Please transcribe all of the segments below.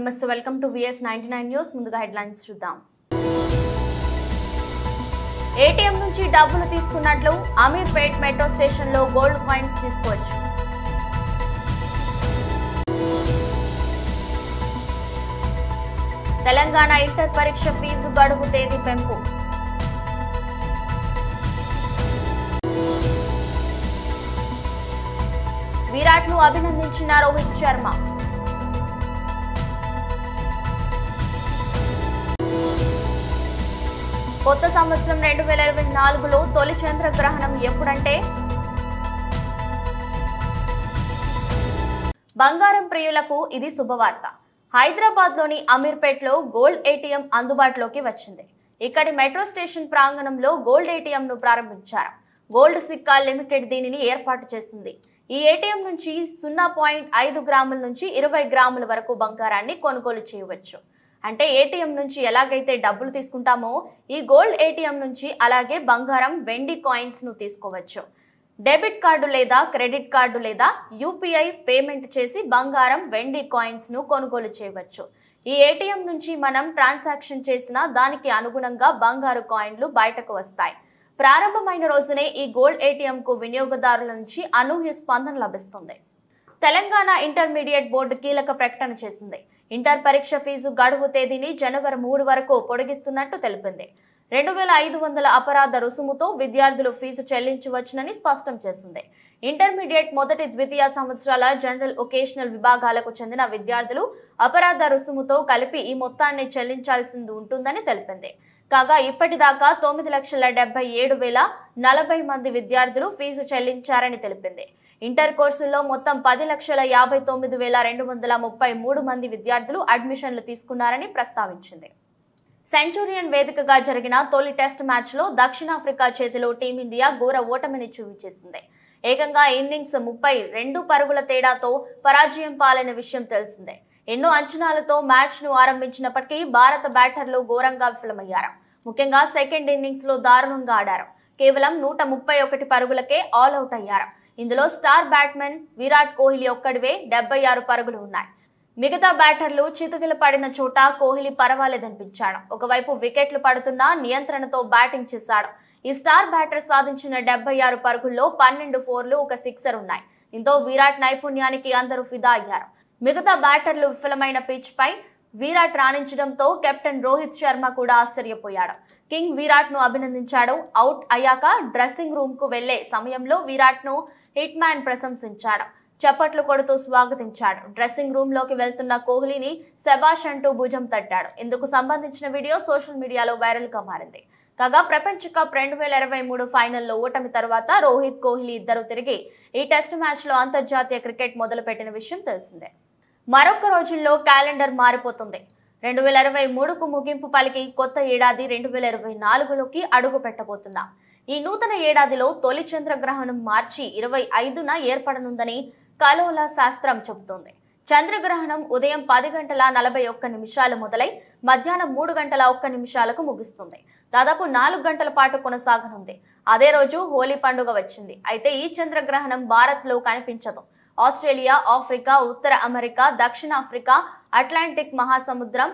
నమస్తే welcome to VS99 news ముందుగా headlines చూద్దాం. ఏటీఎం నుంచి డబ్బులు తీసుకున్నట్లు అమీర్పేట్ మెట్రో స్టేషన్ లో గోల్డ్ కాయిన్స్ తీసుకోవచ్చు. తెలంగాణ ఇంటర్ పరీక్ష ఫీజు గడువు తేదీ పెంపు. విరాట్ ను అభినందించిన రోహిత్ శర్మ. కొత్త సంవత్సరం 2024లో తొలి చంద్రగ్రహణం ఎప్పుడంటే బంగారం ప్రియులకు ఇది శుభవార్త. హైదరాబాద్ లోని అమీర్పేట్ లో గోల్డ్ ఏటీఎం అందుబాటులోకి వచ్చింది. ఇక్కడి మెట్రో స్టేషన్ ప్రాంగణంలో గోల్డ్ ఏటీఎం ను ప్రారంభించారు. గోల్డ్ సిక్కా లిమిటెడ్ దీనిని ఏర్పాటు చేసింది. ఈ ఏటీఎం నుంచి 0.5 గ్రాముల నుంచి 20 గ్రాముల వరకు బంగారాన్ని కొనుగోలు చేయవచ్చు. అంటే ఏటీఎం నుంచి ఎలాగైతే డబ్బులు తీసుకుంటామో ఈ గోల్డ్ ఏటీఎం నుంచి అలాగే బంగారం, వెండి కాయిన్స్ ను తీసుకోవచ్చు. డెబిట్ కార్డు లేదా క్రెడిట్ కార్డు లేదా యూపీఐ పేమెంట్ చేసి బంగారం, వెండి కాయిన్స్ ను కొనుగోలు చేయవచ్చు. ఈ ఏటీఎం నుంచి మనం ట్రాన్సాక్షన్ చేసిన దానికి అనుగుణంగా బంగారు కాయిన్లు బయటకు వస్తాయి. ప్రారంభమైన రోజునే ఈ గోల్డ్ ఏటీఎం కు వినియోగదారుల నుంచి అనూహ్య స్పందన లభిస్తుంది. తెలంగాణ ఇంటర్మీడియట్ బోర్డు కీలక ప్రకటన చేసింది. ఇంటర్ పరీక్ష ఫీజు గడువు తేదీని జనవరి 3 వరకు పొడిగిస్తున్నట్టు తెలిపింది. 2500 అపరాధ రుసుముతో విద్యార్థులు ఫీజు చెల్లించవచ్చునని స్పష్టం చేసింది. ఇంటర్మీడియట్ మొదటి, ద్వితీయ సంవత్సరాల జనరల్, వొకేషనల్ విభాగాలకు చెందిన విద్యార్థులు అపరాధ రుసుముతో కలిపి ఈ మొత్తాన్ని చెల్లించాల్సి ఉంటుందని తెలిపింది. కాగా ఇప్పటిదాకా 9,77,040 మంది విద్యార్థులు ఫీజు చెల్లించారని తెలిపింది. ఇంటర్ కోర్సుల్లో మొత్తం 10,59,233 మంది విద్యార్థులు అడ్మిషన్లు తీసుకున్నారని ప్రస్తావించింది. సెంచూరియన్ వేదికగా జరిగిన తొలి టెస్ట్ మ్యాచ్ లో దక్షిణాఫ్రికా చేతిలో టీమిండియా ఘోర ఓటమిని చూపించేసింది. ఏకంగా ఇన్నింగ్స్ 32 పరుగుల తేడాతో పరాజయం పాలైన విషయం తెలిసిందే. ఎన్నో అంచనాలతో మ్యాచ్ ను ఆరంభించినప్పటికీ భారత బ్యాటర్లు ఘోరంగా విఫలమయ్యారు. ముఖ్యంగా సెకండ్ ఇన్నింగ్స్ లో దారుణంగా ఆడారు. కేవలం 131 పరుగులకే ఆల్అౌట్ అయ్యారు. ఇందులో స్టార్ బ్యాట్స్మెన్ విరాట్ కోహ్లీ ఒక్కడివే 76 పరుగులు ఉన్నాయి. మిగతా బ్యాటర్లు చితుకిల పడిన చోట కోహ్లీ పర్వాలేదనిపించాడు. ఒకవైపు వికెట్లు పడుతున్నా నియంత్రణతో బ్యాటింగ్ చేశాడు. ఈ స్టార్ బ్యాటర్ సాధించిన 76 పరుగుల్లో 12 ఫోర్లు, ఒక సిక్సర్ ఉన్నాయి. దీంతో విరాట్ నైపుణ్యానికి అందరూ ఫిదా అయ్యారు. మిగతా బ్యాటర్లు విఫలమైన పిచ్ పై విరాట్ రాణించడంతో కెప్టెన్ రోహిత్ శర్మ కూడా ఆశ్చర్యపోయాడు. కింగ్ విరాట్ ను అభినందించాడు. అవుట్ అయ్యాక డ్రెస్సింగ్ రూమ్ కు వెళ్లే సమయంలో విరాట్ ను హిట్ మ్యాన్ ప్రశంసించాడు. చప్పట్లు కొడుతూ స్వాగతించాడు. డ్రెస్సింగ్ రూమ్ లోకి వెళ్తున్న కోహ్లీని శబాష్ అంటూ భుజం తట్టాడు. ఇందుకు సంబంధించిన వీడియో సోషల్ మీడియాలో వైరల్ గా మారింది. కాగా ప్రపంచ కప్ 2023 ఫైనల్లో ఓటమి తర్వాత రోహిత్, కోహ్లీ ఇద్దరు తిరిగి ఈ టెస్ట్ మ్యాచ్ లో అంతర్జాతీయ క్రికెట్ మొదలుపెట్టిన విషయం తెలిసిందే. మరొక రోజుల్లో క్యాలెండర్ మారిపోతుంది. 2023కు ముగింపు పలికి కొత్త ఏడాది 2024లోకి అడుగు పెట్టబోతున్నాం. ఈ నూతన ఏడాదిలో తొలి చంద్రగ్రహణం మార్చి 25న ఏర్పడనుందని ఖగోళ శాస్త్రం చెబుతోంది. చంద్రగ్రహణం ఉదయం 10:41 మొదలై మధ్యాహ్నం 3:01 ముగుస్తుంది. దాదాపు 4 గంటల పాటు కొనసాగనుంది. అదే రోజు హోలీ పండుగ వచ్చింది. అయితే ఈ చంద్రగ్రహణం భారత్ లో కనిపించదు. ఆస్ట్రేలియా, ఆఫ్రికా, ఉత్తర అమెరికా, దక్షిణాఫ్రికా, అట్లాంటిక్ మహాసముద్రం,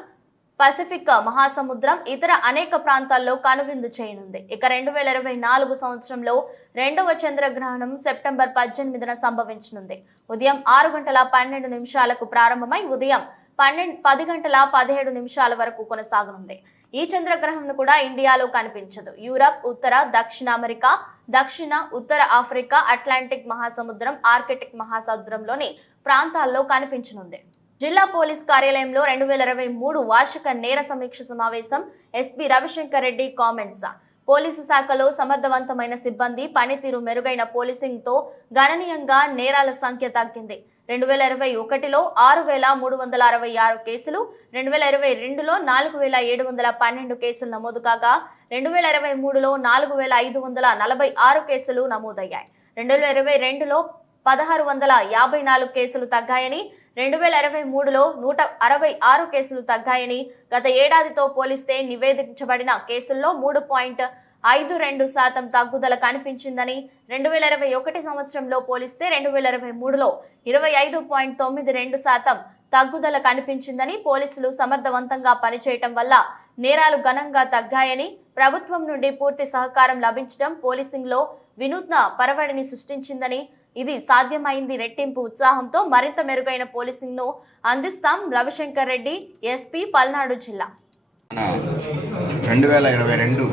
పసిఫిక్ మహాసముద్రం, ఇతర అనేక ప్రాంతాల్లో కనువిందు చేయనుంది. ఇక 2024 సంవత్సరంలో రెండవ చంద్రగ్రహణం సెప్టెంబర్ 18న సంభవించనుంది. ఉదయం 6:12 ప్రారంభమై ఉదయం 10:17 వరకు కొనసాగనుంది. ఈ చంద్రగ్రహణం కూడా ఇండియాలో కనిపించదు. యూరప్, ఉత్తర, దక్షిణ అమెరికా, దక్షిణ, ఉత్తర ఆఫ్రికా, అట్లాంటిక్ మహాసముద్రం, ఆర్కిటిక్ మహాసముద్రంలోని ప్రాంతాల్లో కనిపించనుంది. జిల్లా పోలీస్ కార్యాలయంలో 2023 వార్షిక నేర సమీక్ష సమావేశం. SP Ravishankar Reddy comments. Police శాఖలో సమర్థవంతమైన సిబ్బంది పనితీరు, మెరుగైన పోలీసింగ్ తో గణనీయంగా నేరాల సంఖ్య తగ్గింది. 2021లో 6,366 కేసులు, 2022లో 4,712 కేసులు నమోదు కాగా 2023లో 4,546 కేసులు నమోదయ్యాయి. 2022లో 1,654 కేసులు తగ్గాయని, 2023లో 166 కేసులు తగ్గాయని, గత ఏడాదితో పోలిస్తే నివేదించబడిన కేసుల్లో 3.52% తగ్గుదల కనిపించిందని, 2021 సంవత్సరంలో పోలిస్తే 2023లో 25.92% తగ్గుదల కనిపించిందని, పోలీసులు సమర్థవంతంగా పనిచేయటం వల్ల నేరాలు గణంగా తగ్గాయని, ప్రభుత్వం నుండి పూర్తి సహకారం లభించడం పోలీసింగ్ లో వినూత్న పరవడిని సృష్టించిందని, ఇది సాధ్యమైంది రెట్టింపు ఉత్సాహంతో మరింత మెరుగైన పోలీసింగ్ ను అందిస్తాం. రవిశంకర్ రెడ్డి, ఎస్పీ, పల్నాడు జిల్లా. 2022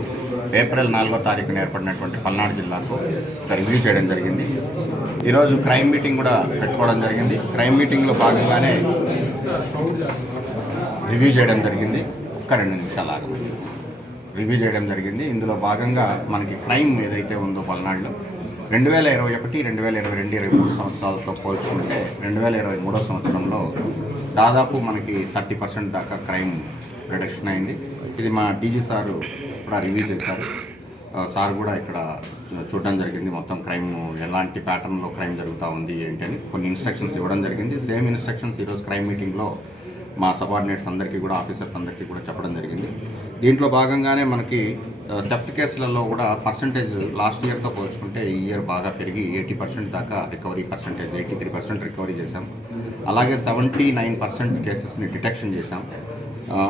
ఏప్రిల్ 4వ తారీఖున ఏర్పడినటువంటి పల్నాడు జిల్లాకు ఒక రివ్యూ చేయడం జరిగింది. ఈరోజు క్రైమ్ మీటింగ్ కూడా పెట్టుకోవడం జరిగింది. క్రైమ్ మీటింగ్లో భాగంగానే రివ్యూ చేయడం జరిగింది. ఒక్క 2 నిమిషాలు ఆగండి. రివ్యూ చేయడం జరిగింది. ఇందులో భాగంగా మనకి క్రైమ్ ఏదైతే ఉందో పల్నాడులో 2021, 2022, 23 సంవత్సరాలతో పోల్చుకుంటే 2023 సంవత్సరంలో దాదాపు మనకి 30% దాకా క్రైమ్ రిడక్షన్ అయింది. ఇది మా డీజీ సారు కూడా రివ్యూ చేశారు. సార్ కూడా ఇక్కడ చూడడం జరిగింది. మొత్తం క్రైమ్ ఎలాంటి ప్యాటర్న్లో క్రైమ్ జరుగుతూ ఉంది ఏంటి అని కొన్ని ఇన్స్ట్రక్షన్స్ ఇవ్వడం జరిగింది. సేమ్ ఇన్స్ట్రక్షన్స్ ఈరోజు క్రైమ్ మీటింగ్లో మా సబార్డినేట్స్ అందరికీ కూడా, ఆఫీసర్స్ అందరికీ కూడా చెప్పడం జరిగింది. దీంట్లో భాగంగానే మనకి థెఫ్ట్ కేసులలో కూడా పర్సంటేజ్ లాస్ట్ ఇయర్తో పోల్చుకుంటే ఈ ఇయర్ బాగా పెరిగి 80% దాకా రికవరీ పర్సంటేజ్, 83% రికవరీ చేశాం. అలాగే 79% కేసెస్ని డిటెక్షన్ చేశాం.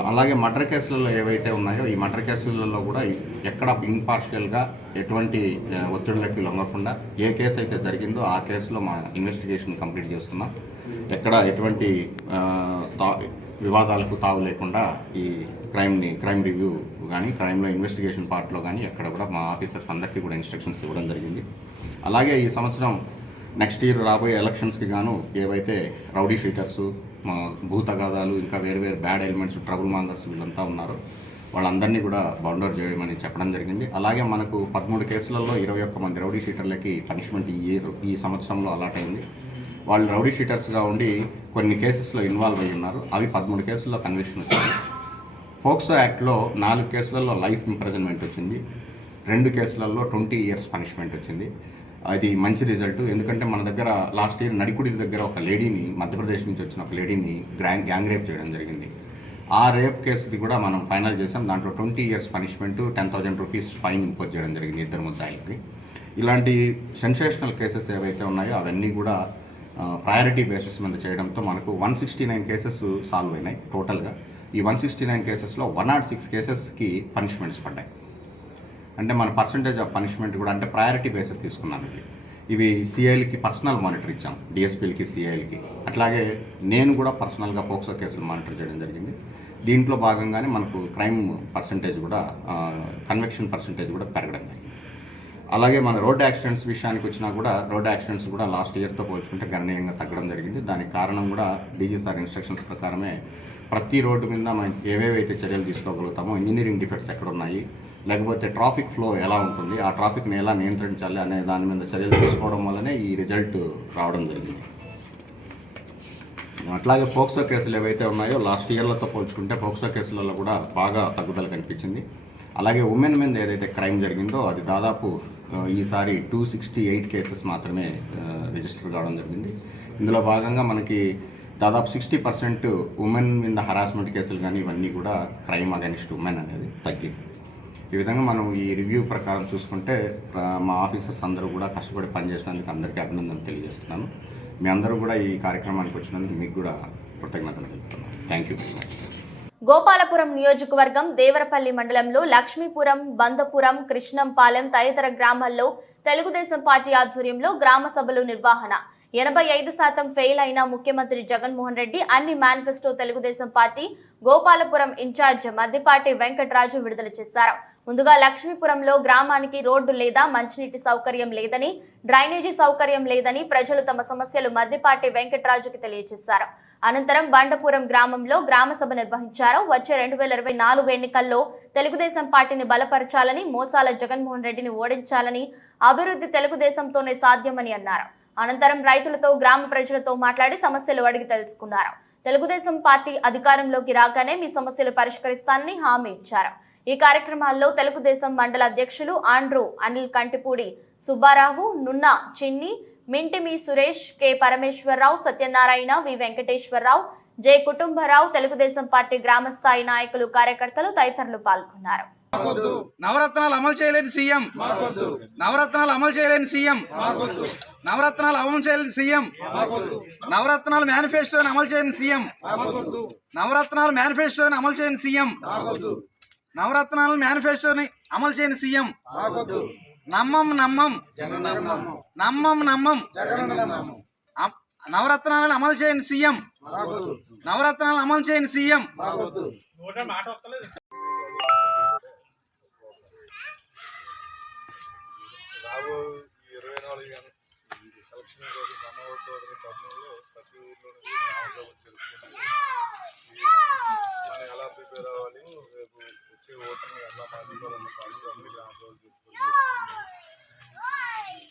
అలాగే మర్డర్ కేసులలో ఏవైతే ఉన్నాయో ఈ మర్డర్ కేసులలో కూడా ఎక్కడ ఇంపార్షియల్గా ఎటువంటి ఒత్తిడులకి లొంగకుండా ఏ కేసు అయితే జరిగిందో ఆ కేసులో మా ఇన్వెస్టిగేషన్ కంప్లీట్ చేస్తున్నాం. ఎక్కడ ఎటువంటి వివాదాలకు తావు లేకుండా ఈ క్రైమ్ రివ్యూ కానీ క్రైమ్లో ఇన్వెస్టిగేషన్ పార్ట్లో కానీ ఎక్కడ కూడా మా ఆఫీసర్స్ అందరికీ కూడా ఇన్స్ట్రక్షన్స్ ఇవ్వడం జరిగింది. అలాగే ఈ సంవత్సరం నెక్స్ట్ ఇయర్ రాబోయే ఎలక్షన్స్కి గాను ఏవైతే రౌడీ షీటర్సు, భూ తగాదాలు, ఇంకా వేరు బ్యాడ్ ఎలిమెంట్స్, ట్రబుల్ మాంగర్స్ వీళ్ళంతా ఉన్నారో వాళ్ళందరినీ కూడా బౌండర్ చేయమని చెప్పడం జరిగింది. అలాగే మనకు 13 కేసులలో 21 మంది రౌడీ షీటర్లకి పనిష్మెంట్ ఈ సంవత్సరంలో అలాట్ అయింది. వాళ్ళు రౌడీ షీటర్స్గా ఉండి కొన్ని కేసెస్లో ఇన్వాల్వ్ అయ్యి ఉన్నారు. అవి 13 కేసుల్లో కన్విక్షన్ వచ్చింది. పోక్సో యాక్ట్లో 4 కేసులలో లైఫ్ ఇంప్రిజన్మెంట్ వచ్చింది. 2 కేసులలో 20 years పనిష్మెంట్ వచ్చింది. అది మంచి రిజల్ట్. ఎందుకంటే మన దగ్గర లాస్ట్ ఇయర్ నడికుడి దగ్గర ఒక లేడీని, మధ్యప్రదేశ్ నుంచి వచ్చిన ఒక లేడీని గ్యాంగ్ రేప్ చేయడం జరిగింది. ఆ రేప్ కేసుది కూడా మనం ఫైనల్ చేసాం. దాంట్లో 20 years punishment, 10,000 rupees fine impose చేయడం జరిగింది 2 ముద్దాయిలకి. ఇలాంటి సెన్సేషనల్ కేసెస్ ఏవైతే ఉన్నాయో అవన్నీ కూడా ప్రయారిటీ బేసిస్ మీద చేయడంతో మనకు 169 కేసెస్ సాల్వ్ అయినాయి టోటల్గా. ఈ 169 కేసెస్లో 106 కేసెస్కి పనిష్మెంట్స్ పడ్డాయి. అంటే మన పర్సంటేజ్ ఆఫ్ పనిష్మెంట్ కూడా అంటే ప్రయారిటీ బేసిస్ తీసుకున్నాను. ఇవి సిఐలకి పర్సనల్ మానిటర్ ఇచ్చాం, డిఎస్పీలకి, సిఐలకి. అట్లాగే నేను కూడా పర్సనల్గా పోక్సో కేసులు మానిటర్ చేయడం జరిగింది. దీంట్లో భాగంగానే మనకు క్రైమ్ పర్సంటేజ్ కూడా, కన్విక్షన్ పర్సంటేజ్ కూడా పెరగడం జరిగింది. అలాగే మన రోడ్ యాక్సిడెంట్స్ విషయానికి వచ్చినా కూడా రోడ్ యాక్సిడెంట్స్ కూడా లాస్ట్ ఇయర్తో పోల్చుకుంటే గణనీయంగా తగ్గడం జరిగింది. దానికి కారణం కూడా డీజీ సార్ ఇన్స్ట్రక్షన్స్ ప్రకారమే ప్రతి రోడ్డు మీద మనం ఏవేవైతే చర్యలు తీసుకోగలుగుతామో, ఇంజనీరింగ్ డిఫెక్ట్స్ ఎక్కడ ఉన్నాయి, లేకపోతే ట్రాఫిక్ ఫ్లో ఎలా ఉంటుంది, ఆ ట్రాఫిక్ని ఎలా నియంత్రించాలి అనే దాని మీద చర్యలు తీసుకోవడం వల్లనే ఈ రిజల్ట్ రావడం జరిగింది. అట్లాగే పోక్సో కేసులు ఏవైతే ఉన్నాయో లాస్ట్ ఇయర్లతో పోల్చుకుంటే పోక్సో కేసులలో కూడా బాగా తగ్గుదల కనిపించింది. అలాగే ఉమెన్ మీద ఏదైతే క్రైమ్ జరిగిందో అది దాదాపు ఈసారి 268 కేసెస్ మాత్రమే రిజిస్టర్ కావడం జరిగింది. ఇందులో భాగంగా మనకి దాదాపు 60% ఉమెన్ మీద హరాస్మెంట్ కేసులు కానీ ఇవన్నీ కూడా క్రైమ్ అగైన్స్ట్ ఉమెన్ అనేది తగ్గింది. ఈ విధంగా మనం ఈ రివ్యూ ప్రకారం చూసుకుంటే మా ఆఫీసర్స్ అందరూ కూడా కష్టపడి పనిచేసినందుకు అందరికీ అభినందనలు తెలియజేస్తున్నాను. మీ అందరూ కూడా ఈ కార్యక్రమానికి వచ్చినందుకు మీకు కూడా కృతజ్ఞతలు తెలుపుతున్నాను. Thank you very much. Gopalapuram నియోజకవర్గం దేవరపల్లి మండలంలో లక్ష్మీపురం, బందపురం, కృష్ణంపాలెం తదితర గ్రామాల్లో తెలుగుదేశం పార్టీ ఆధ్వర్యంలో గ్రామ సభలు నిర్వహణ. 85% ఫెయిల్ అయిన ముఖ్యమంత్రి జగన్మోహన్ రెడ్డి అన్ని manifesto Telugu Desam party Gopalapuram in-charge Maddipati Venkataraju విడుదల చేశారు. ముందుగా లక్ష్మీపురంలో గ్రామానికి రోడ్డు లేదా మంచినీటి సౌకర్యం లేదని, డ్రైనేజీ సౌకర్యం లేదని ప్రజలు తమ సమస్యలు మద్దిపాటి వెంకటరాజుకి తెలియజేశారు. అనంతరం బండపురం గ్రామంలో గ్రామ సభ నిర్వహించారు. వచ్చే 2024 ఎన్నికల్లో తెలుగుదేశం పార్టీని బలపరచాలని, మోసాల జగన్మోహన్ రెడ్డిని ఓడించాలని, అభివృద్ధి తెలుగుదేశంతోనే సాధ్యమని అన్నారు. అనంతరం రైతులతో, గ్రామ ప్రజలతో మాట్లాడి సమస్యలు అడిగి తెలుసుకున్నారు. తెలుగుదేశం పార్టీ అధికారంలోకి రాగానే మీ సమస్యలు పరిష్కరిస్తానని హామీ ఇచ్చారు. ఈ కార్యక్రమాల్లో తెలుగుదేశం మండల అధ్యక్షులు ఆండ్రూ, అనిల్ కంటిపూడి, సుబ్బారావు, నున్న చిన్ని, మింటిమి సురేష్, కె పరమేశ్వరరావు, సత్యనారాయణ, వి వెంకటేశ్వరరావు, జె కుటుంబరావు, తెలుగుదేశం పార్టీ గ్రామస్థాయి నాయకులు, కార్యకర్తలు తదితరులు పాల్గొన్నారు. నవరత్నాలు అమలు చేయలేని సీఎం, నవరత్నాలు అమలు చేయలేని సీఎం, నవరత్నాలు అమలు చేయలేని సీఎం, నవరత్నాలు మేనిఫెస్టోని అమలు చేయని సీఎం, నవరత్నాలు మేనిఫెస్టోని అమలు చేయని సీఎం, నవరత్నాలు మేనిఫెస్టోని అమలు చేయని సీఎం, నమ్మం నమ్మం నమ్మం నమ్మం నవరత్నాలను అమలు చేయని సీఎం, నవరత్నాలను అమలు చేయని సీఎం. రాబో 24 ఎలక్షన్ కోసం సమావేశం తరుణంలో ప్రతి ఊర్లోనూ గ్రామసభ జరుగుతుంది. మనం ఎలా ప్రిపేర్ అవ్వాలి, రేపు వచ్చే ఓటుని ఎలా మార్చుకోవాలన్న పాలన అన్ని గ్రామసభలు జరుగుతుంది.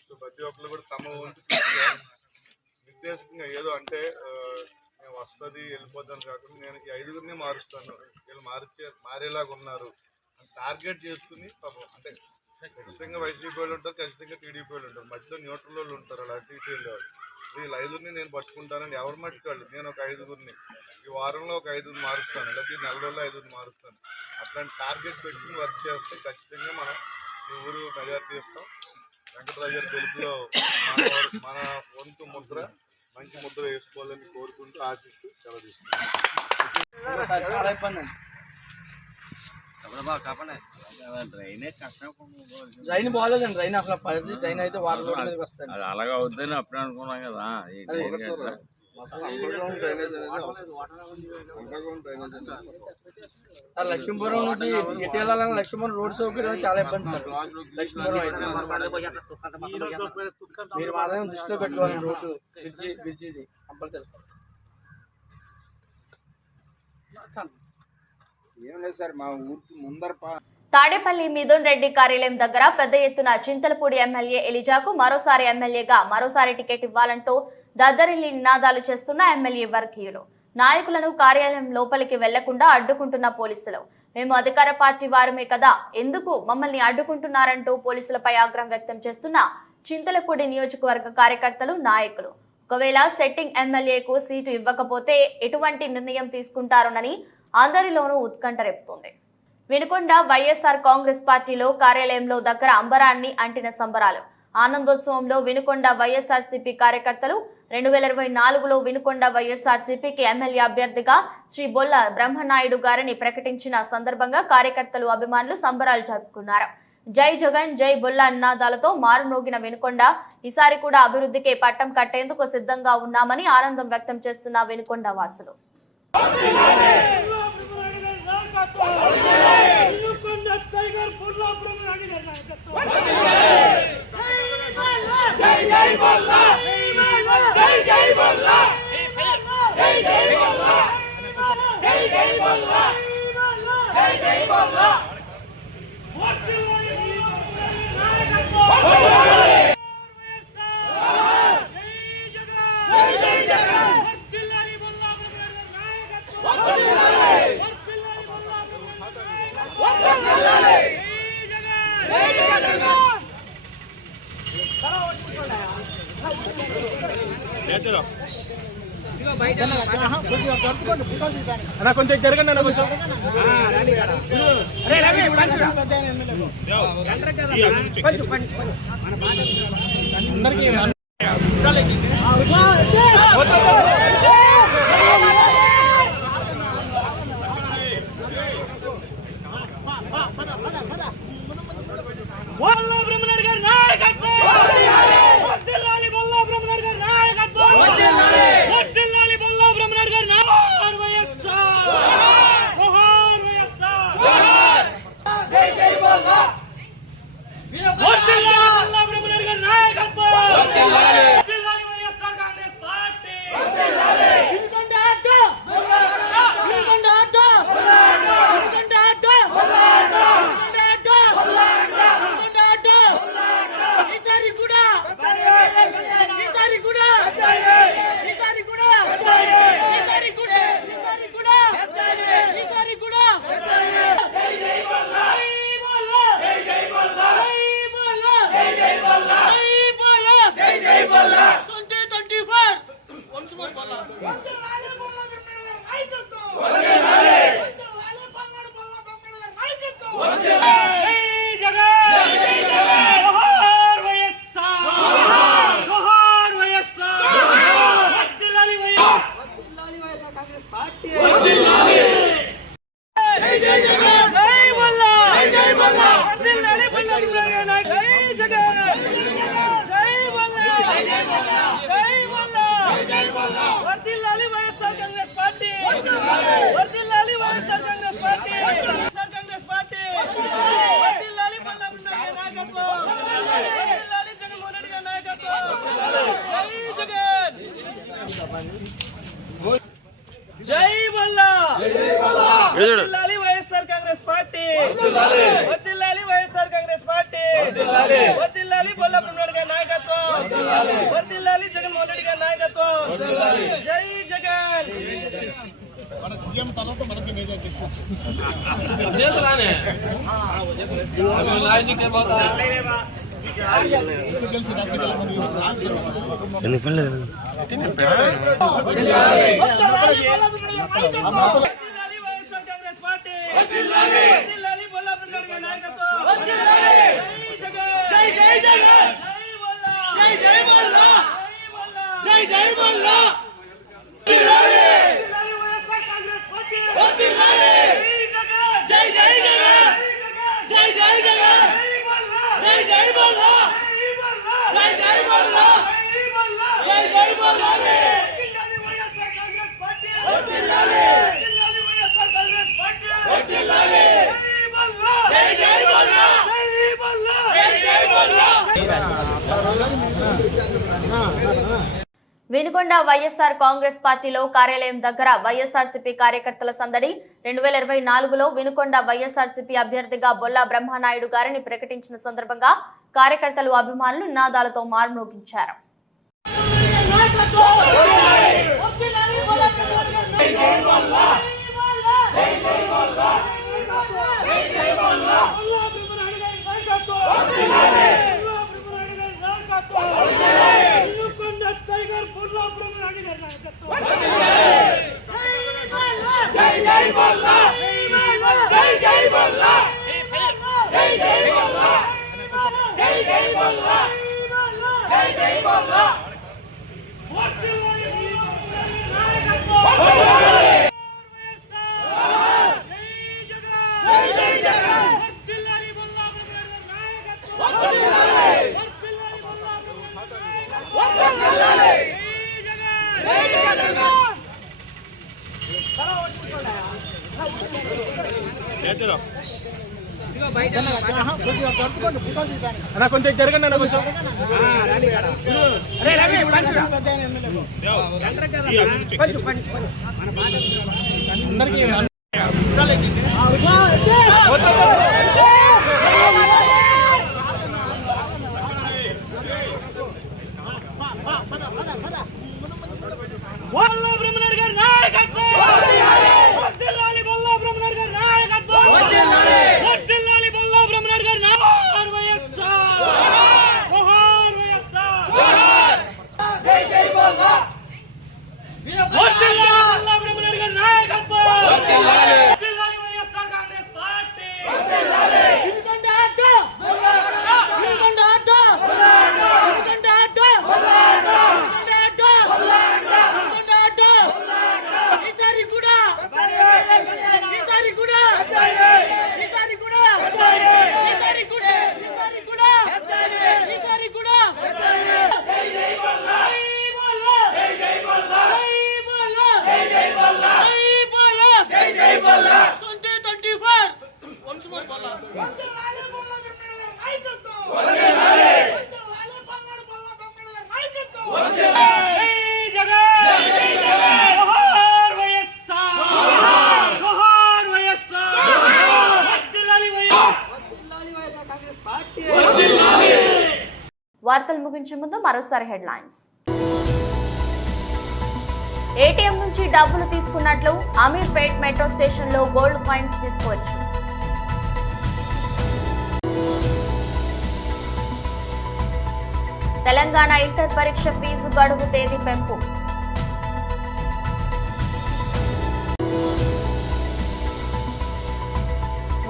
సో ప్రతి ఒక్కరు కూడా తమ వంతు కృషిగా నిర్దేశంగా ఏదో అంటే మేము వస్తుంది వెళ్ళిపోతాను కాకుండా నేను ఈ 5గురిని మారుస్తాను, వీళ్ళు మారేలాగా ఉన్నారు అని టార్గెట్ చేసుకుని పాపం అంటే ఖచ్చితంగా వైసీపీ వాళ్ళు ఉంటారు, ఖచ్చితంగా టీడీపీ వాళ్ళు ఉంటారు, మధ్యలో న్యూట్రల్ వాళ్ళు ఉంటారు, అలా అటు ఇటు వెళ్ళేవాళ్ళు. వీళ్ళు 5గురిని నేను పట్టుకుంటానని ఎవరు మట్టుకోవాలి, నేను ఒక 5గురిని ఈ వారంలో ఒక 5గురిని మారుస్తాను, లేకపోతే ఈ నెల రోజుల్లో 5గురిని మారుస్తాను, అట్లాంటి టార్గెట్ పెట్టుకుని వర్క్ చేస్తే ఖచ్చితంగా మనం ఈ ఊరు మెజార్టీ ఇస్తాం. వెంకటరాజు గారి గెలుపులో మన వంతు ముద్ర మంచి ముద్ర వేసుకోవాలని కోరుకుంటూ ఆశిస్తూ సెలవు తీసుకుంటాం. రైన్ బాగాలేదండి, రైన్ అసలు పరిస్థితి రైన్ అయితే వారం రోజుల మీదకి వస్తాయి. అది అలాగా వద్దని అప్పుడే అనుకున్నాం కదా. లక్ష్మీపురం నుంచి ఎటు వెళ్ళాలని లక్ష్మీపురం రోడ్ సౌకర్యం చాలా ఇబ్బంది సార్. లక్ష్మీపురం అయితే మీరు మాత్రం దృష్టిలో పెట్టుకోవాలి, రోడ్డు బ్రిడ్జిది కంపల్సరీ సార్. ఏం లేదు సార్, మా ఊరికి ముందర తాడేపల్లి మిథున్ రెడ్డి కార్యాలయం దగ్గర పెద్ద ఎత్తున చింతలపూడి ఎమ్మెల్యే ఎలిజాకు మరోసారి టికెట్ ఇవ్వాలంటూ దద్దరిల్లి నినాదాలు చేస్తున్న ఎమ్మెల్యే వర్గీయులు. నాయకులను కార్యాలయం లోపలికి వెళ్లకుండా అడ్డుకుంటున్న పోలీసులు. మేము అధికార పార్టీ వారమే కదా, ఎందుకు మమ్మల్ని అడ్డుకుంటున్నారంటూ పోలీసులపై ఆగ్రహం వ్యక్తం చేస్తున్న చింతలపూడి నియోజకవర్గ కార్యకర్తలు, నాయకులు. ఒకవేళ సెట్టింగ్ ఎమ్మెల్యేకు సీటు ఇవ్వకపోతే ఎటువంటి నిర్ణయం తీసుకుంటారోనని అందరిలోనూ ఉత్కంఠ రేపుతోంది. వినుకొండ వైఎస్ఆర్ కాంగ్రెస్ పార్టీలో కార్యాలయంలో దగ్గర అంబరాన్ని అంటిన సంబరాలు. ఆనందోత్సవంలో వినుకొండ వైఎస్ఆర్సీపీ కార్యకర్తలు 2024లో వినుకొండ వైఎస్ఆర్సీపీకి ఎమ్మెల్యే అభ్యర్థిగా శ్రీ బొల్ల బ్రహ్మనాయుడు గారిని ప్రకటించిన సందర్భంగా కార్యకర్తలు, అభిమానులు సంబరాలు జరుపుకున్నారు. జై జగన్, జై బొల్ల నినాదాలతో మారుమోగిన వినుకొండ ఈసారి కూడా అభివృద్ధికి పట్టం కట్టేందుకు సిద్ధంగా ఉన్నామని ఆనందం వ్యక్తం చేస్తున్న వినుకొండ వాసులు. కొంచెం జరగండి అన్న, కొంచెం నాయకత్వం వర్ధిల్లాలి జగన్మోహన్ రెడ్డి గారి నాయకత్వం జై బల్లా వర్ధిల్లాలి వైఎస్ఆర్ కాంగ్రెస్ పార్టీ వర్ధిల్లాలి వైఎస్ఆర్ కాంగ్రెస్ పార్టీ వర్ధిల్లాలి బొల్లా బ్రహ్మనాయుడు గారి నాయకత్వం వర్ధిల్లాలి జగన్మోహన్ రెడ్డి గారి నాయకత్వం జై జగన్ మన సీఎం తలతో మనకి మేజర్ వినుకొండ వైఎస్ఆర్ కాంగ్రెస్ పార్టీలో కార్యాలయం దగ్గర వైఎస్ఆర్సీపీ కార్యకర్తల సందడి 2024లో వినుకొండ వైఎస్ఆర్సీపీ అభ్యర్థిగా బొల్లా బ్రహ్మనాయుడు గారిని ప్రకటించిన సందర్భంగా కార్యకర్తలు అభిమానులు నినాదాలతో మార్మోగించారు. కొంచెం జరగండి అన్న కొంచెం వార్తలు ముగించే ముందు మరోసారి హెడ్లైన్స్. ఏటీఎం నుంచి డబ్బులు తీసుకున్నట్లు అమీర్పేట్ మెట్రో స్టేషన్ లో గోల్డ్ కాయిన్స్ తీసుకోవచ్చు. తెలంగాణ ఇంటర్ పరీక్ష ఫీజు గడువు తేదీ పెంపు.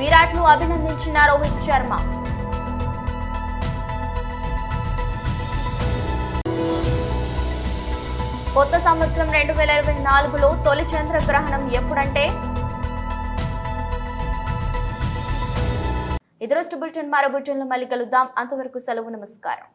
విరాట్ ను అభినందించిన రోహిత్ శర్మ. కొత్త సంవత్సరం 2024లో తొలి చంద్రగ్రహణం ఎప్పుడంటే ఇదొరస్ట్ బులెటిన్. మరో బులెటిన్లో మళ్ళీ కలుద్దాం. అంతవరకు సెలవు. నమస్కారం.